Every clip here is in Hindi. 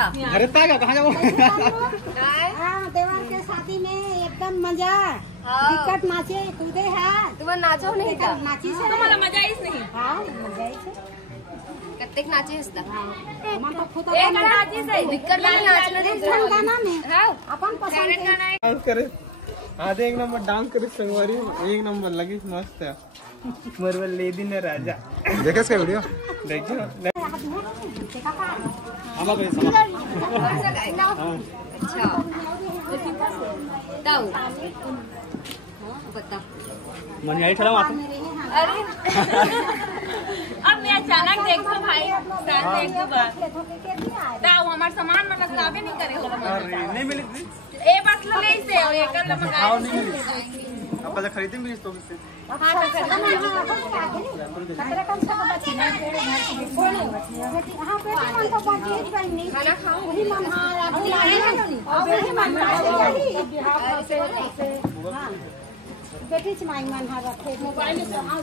ता अरे तागा कहाँ जाओ? देवर के शादी में एकदम मजा, टिकट नाचे कूदे है। तुम्हारा नाचो नहीं था? नाची से तुम्हाला मजा येईच नाही। हाँ मजा आई से कत्तेक नाचे असता? मन तो खुद एक नाची से दिक्कत नहीं नाचने दे। गाना में अपन पसंद के डांस करे आधे एक नंबर डांस करे संगवारी एक नंबर लगी मस्त है। मरवल ले दिन राजा देखे इसका वीडियो देखियो आमा भाई अच्छा ताऊ बता मन आई ठड़ा माता अरे अब मैं अचानक देखो भाई साथ देख के बाद ताऊ हमार सामान मतलब लावे नहीं करे होला अरे नहीं मिली ए बस ले से और एक कर खाओ नहीं मिली अब पहले खरीदे मिली तो से हां तो कर खाना खाओ बेटी से माई मन हां रखे मोबाइल में हां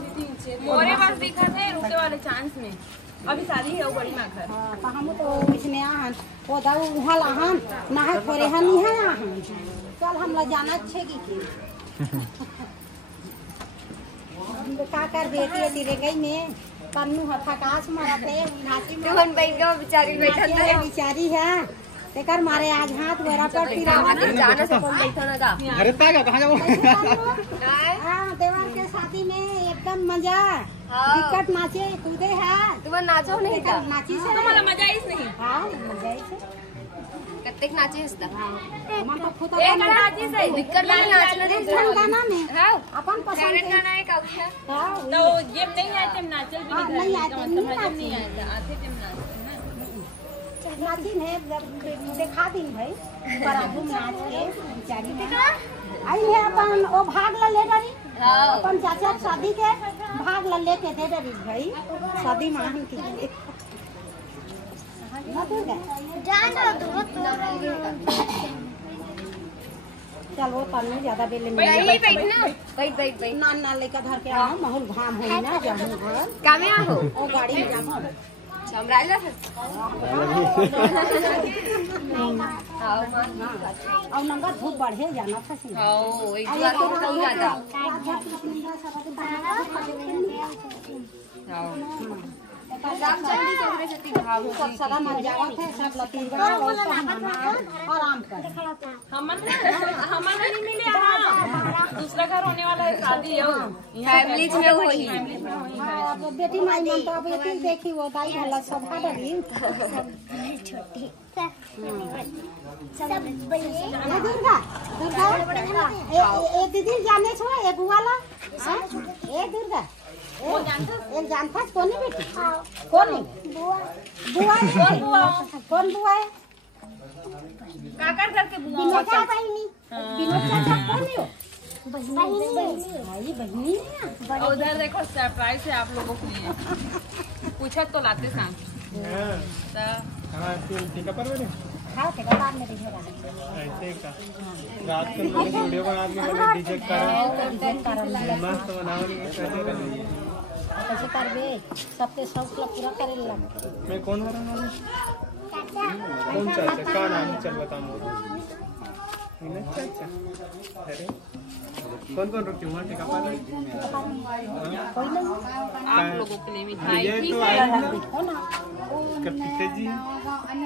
मोरे पास दिखा थे रुके वाले चांस में अभी शादी है वो बड़ी मां घर तो हम तो इसने आहन वो दाऊ वहां लाहन नहा खोरे हन नहीं है आहन चल हम ला जाना छे की का कर बेटी तेरे गई में कन्नू हथाकाश मारते घाटी में तुमन बैठ गयो बेचारी बैठल है बेचारी है तेकर मारे आज हाथ मेरा पर तिरंगा जाना से कौन बैठो ना था? अरे तागा कहाँ जाओ? हां देवर के शादी में एकदम मजा, टिकट नाचे कूदे है। तुम्हारा नाचो नहीं था? नाची से तुम्हाला मजा येईच नाही। हाँ मजा आई से कत्तेक नाचे असता? मन तो खुद एक नाची से दिक्कत नहीं नाचने दे। गाना में अपन पसंद फेवरेट के गाना है का क्या? तो ये नहीं आए तुम नाचल भी हाँ, नहीं आते, नहीं आते आते तुम नाचते नाची ने देखा दिन भाई बराबर नाच के बेचारी आई है अपन ओ भाग ले डरी अपन चाचा शादी के भाग ले के दे डरी भाई शादी माहन की ना तो जाना चलो तन्नू ज्यादा बेले में नहीं बैठना बैठ बैठ बैठ नान नान लेकर घर के आओ माहौल घाम होई ना जाहू घर का में आहो ओ गाड़ी में जामो समराइला हां और नंगा धूप बढ़े जाना था सी हां एक बार तो कहीं आता सब जल्दी चौधरी छती भाव सब सदा मन जावत है सब लतीर बना आराम कर हमन नहीं मिले हां दूसरा घर होने वाला है शादी है फैमिली में वही बेटी माई मन तो बेटी देखी वो दाई हल्ला सब डरी छोटी सब दुर्गा दुर्गा ए दीदी जाने छो ए बुआ ला ए दुर्गा वो जानता कौन है बेटी कौन है बुआ कौन बुआ है काकर करके बुआ विनोद बहनी विनोद चाचा कौन है बहनी उधर देखो सरप्राइज है आप लोगों के लिए पूछा तो लाते सांग टीका पर बने हाँ टिका बाद में दिखेगा ऐसे का रात को मैंने वीडियो बना के मैंने डीजे करा मस्त बनावली कैसे करबे सबके शौक पूरा करे लग मैं कौन हो रहा हूँ कौन चाचा का नाम चल बता मुझे चाचा अरे कौन कौन रुकी वहाँ टिका पर आप लोगों के लिए मिठाई ये ठीक तो है आई कपिते जी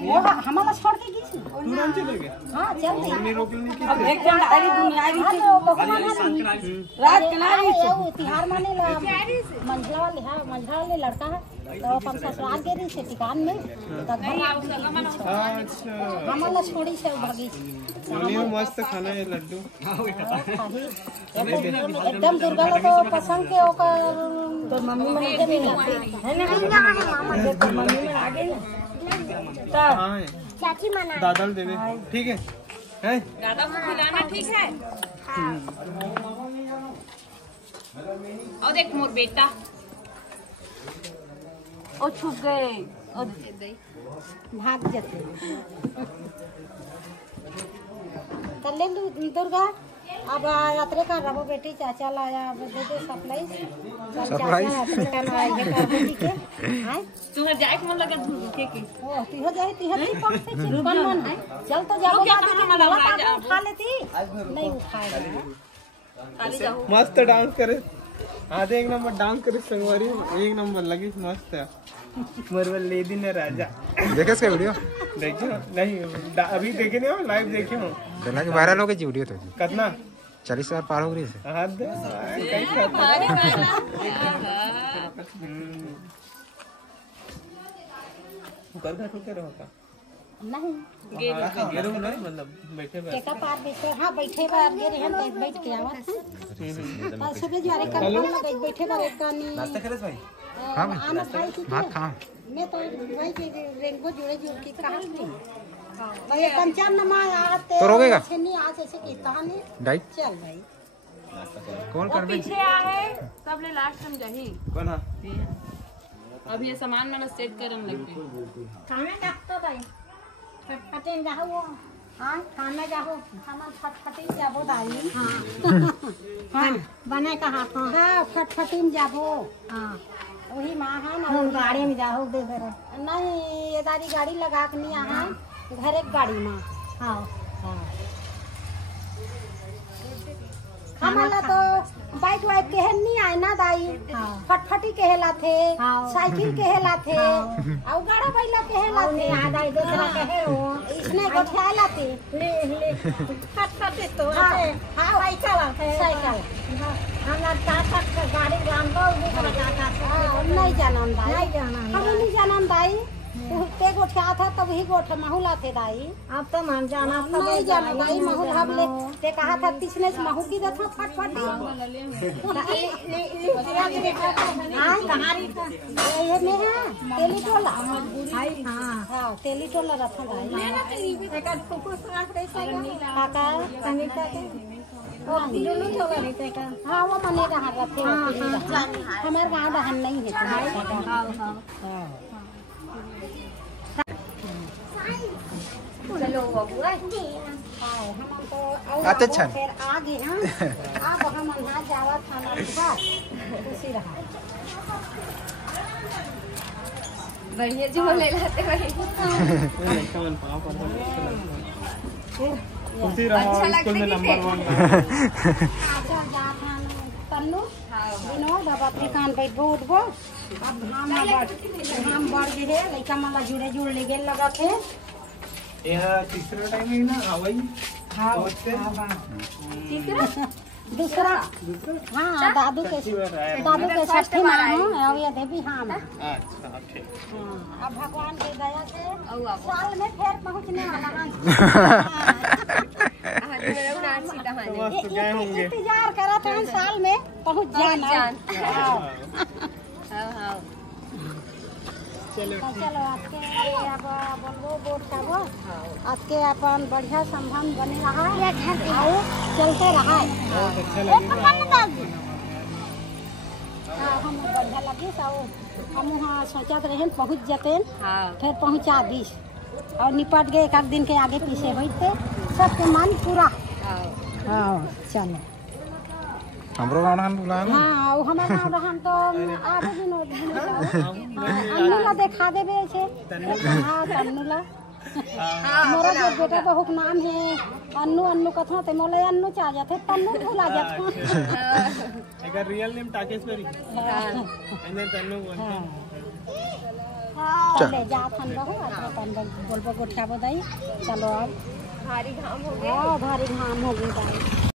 वो हमारा छोड़ के गई तुरंत चले गए हाँ चल गई मम्मी रोक नहीं की एक जन अरे दुनियावी राज किनारी से तिहार माने ला मंझला वाले हाँ मंझला वाले लड़का है तो अपन ससुराल के रही से टिकान में तो अच्छा हमारा छोड़ी से भागी मम्मी मस्त खाना है लड्डू एकदम दुर्गा को पसंद के ओकर तो मम्मी में नहीं लाते है ना मम्मी में आ गई ना हाँ चाची मना दादा देवे ठीक है हैं दादा को खिलाना ठीक है और देख मोर बेटा ओ छुप गए भाग जाते कर ले दुर्गा अब यात्रे का रहो बेटी चाचा लाया अब दे दे सप्लाई सरप्राइज तुम्हें जाए मन लगे के की ओ तिहो जाए तिहो ती पक से चिकन मन है चल तो जाओ खा लेती नहीं उठाएगा खाली जाओ मस्त डांस करे आधे एक नंबर डांस करे संगवारी एक नंबर लगी मस्त है मरवल ले दिन राजा देखे इसका वीडियो देखियो नहीं अभी देखे नहीं हो लाइव देखे हो देखना कि वायरल हो गई वीडियो तो कितना 40,000 पार हो गई से हाथ दे कहीं कर घर रुके रहो का नहीं गेरो नहीं मतलब बैठे बैठे टेका पार बैठे हां बैठे बार गे रहन ते बैठ के आवत बस सबे जारे कर लगे बैठे बार एक कानी नाश्ता करे भाई हां आना खाई की भात खा मैं तो भाई के रेंगो जुड़े जुड़ के कहा थी भाई कंचन नमा आते तो रोकेगा? छन्नी आज ऐसे की ताने डाइट चल भाई कौन वो कर बे पीछे आ है तब ले लास्ट में जाही कौन है अब ये सामान मैंने सेट करन लगे खाना डाक्टर भाई फटफटे जाओ हां खाना जाओ खाना फटफटी जाबो दाई हां हां बने कहा हां फटफटी में जाबो हां वही मां है ना गाड़ी में जाओ दे दे नहीं ये दादी गाड़ी लगा के नहीं आहा घर एक गाड़ी में हां हां हमारा तो बाइक वाइक के नहीं आए ना दाई फटफटी केहला थे साइकिल केहला थे और गाड़ा बैला केहला थे आ दाई दूसरा कहे हो इसने गोठियाला थे ले ले फटफटी तो हां साइकिल थे साइकिल हमरा टाटा का गाड़ी राम दो दूसरा टाटा नहीं जानन दाई नहीं जानन हम नहीं जानन दाई ते गोठिया था तब ही गोठ माहुला थे दाई अब तो मान जाना नहीं जाना दाई माहुल हम ले ते कहा था पिछले से माहू की देखो फटफटी हां कहारी ये में है तेली टोला हां हां तेली टोला रखा दाई एक फुफु साथ रे काका संगीता के ओ दुनु टोला रे का हां वो मने रहा रखे हमारे गांव दहन नहीं है हां हां चलो बाबू आते छन फिर आगे हां अब हम ना जावा खाना खा खुशी रहा बढ़िया जो ले लाते भाई कौन पाप खुशी रहा अच्छा स्कूल में लगता नंबर 1 आजा जा खान तन्नू विनोद अब अपने कान पे उठबो अब हम बढ़ गए लइका मला जुड़े जुड़ ले गेल लगा थे यह तीसरा टाइम है ना हवाई हां तीसरा दूसरा हां दादू के षष्ठी मां हां ये देवी हां अच्छा ठीक अब भगवान की दया से साल में फिर पहुंचने वाला मस्त गए होंगे इंतजार करा था साल में पहुंच जाना हाँ चलो चलो आज के अब बोलबो बोट का वो आज के अपन बढ़िया संबंध बने रहा या घर आओ चलते रहा बहुत अच्छा लगेगा हम बढ़िया लगी सब हम वहाँ सोचत रहे पहुँच जाते हाँ फिर पहुँचा दिस और निपट गए एक दिन के आगे पीछे बैठते सबके मन पूरा हाँ चलो हमरो गांव रहन बुला ना हाँ वो हमारा गाँव रहन तो आधे दिन अन्नूला देखा देवे छे हाँ अन्नूला मोरा जो बेटा बहुत नाम है अन्नू अन्नू कथा ते मोले अन्नू चा जाते तन्नू भुला जाते अगर रियल नेम टाकेश्वरी एने तन्नू चले जा थन बहु अपन बोलबो गोठा बदाई चलो अब भारी घाम हो गए हाँ भारी घाम हो गई दाई